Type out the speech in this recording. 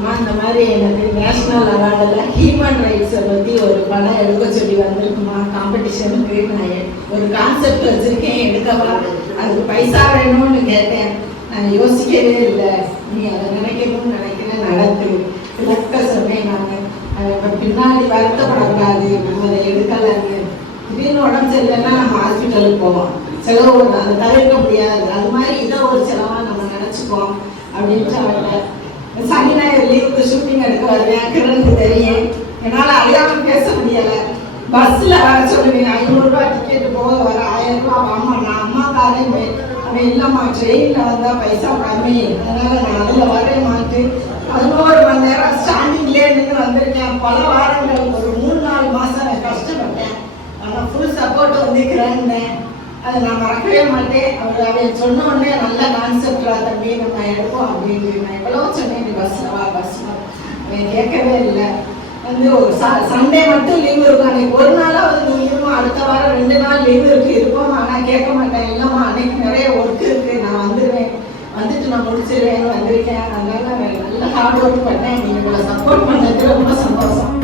அம்மா இந்த மாதிரி எனக்கு நேஷ்னல் அவார்டில் ஹியூமன் ரைட்ஸை பற்றி ஒரு படம் எடுக்க சொல்லி வந்திருக்குமா, காம்படிஷனுக்கு நான் ஒரு கான்செப்ட் வச்சுருக்கேன், எடுக்கவா, அதுக்கு பைசா வேணும்னு கேட்டேன். நான் யோசிக்கவே இல்லை, நீ அதை நினைக்கணும்னு நினைக்கிறேன், நடத்து இலக்க சொன்னேன். நான் இப்போ பின்னாடி வருத்தப்படக்கூடாது, நம்ம அதை எடுக்கலைன்னு. திடீர்னு உடம்பு சரியில்லைன்னா நம்ம ஹாஸ்பிட்டலுக்கு போவோம், செலவு அதை தவிர்க்க முடியாது. அது மாதிரி இதை ஒரு செலவாக நம்ம நினச்சிப்போம் அப்படின்ட்டு அவர்கிட்ட சனி ஞாயிறு லீவுக்கு ஷூட்டிங் எடுக்க வருவேன். கிரனுக்கு தெரியும், என்னால் அறியாமல் பேச முடியலை. பஸ்ஸில் வர சொல்லுவேன், 500 ரூபா டிக்கெட்டு போக வர 1000 ரூபா வாமா, நான் அம்மாக்காரன் அவன் இல்லைம்மா ட்ரெயினில் வந்தால் பைசா கம்மி, அதனால் நான் அதில் வரவே மாட்டேன். 11 மணி நேரம் ஸ்டாண்டிங்லேயே நின்று வந்திருக்கேன். பல வாரங்கள் ஒரு 3-4 மாதம் நான் கஷ்டப்பட்டேன். ஆனால் ஃபுல் சப்போர்ட் வந்துக்கிறேன்னேன், அதை நான் மறக்கவே மாட்டேன். அவன் சொன்ன உடனே நல்ல கான்செப்டா தம்பி நம்ம எடுப்போம் அப்படின்னு நான் எவ்வளோ சொன்னேன், நீ பஸ்ஸில் வா பஸ்ஸில். அவன் கேட்கவே இல்லை. வந்து ஒரு சண்டே மட்டும் லீவு இருக்கும், அன்னைக்கு ஒரு நாளாவது நீ இருமா, அடுத்த வாரம் 2 நாள் லீவு இருப்போம். ஆனால் கேட்க மாட்டேன், இல்லைம்மா அன்னைக்கு நிறைய ஒர்க் இருக்குது, நான் வந்துடுவேன், வந்துட்டு நான் முடிச்சிடுவேன்னு வந்திருக்கேன். அதனால நான் நல்லா ஹார்ட் ஒர்க் பண்ணேன். நீங்கள் இவ்வளோ சப்போர்ட் பண்ணதுக்கு ரொம்ப சந்தோஷம்.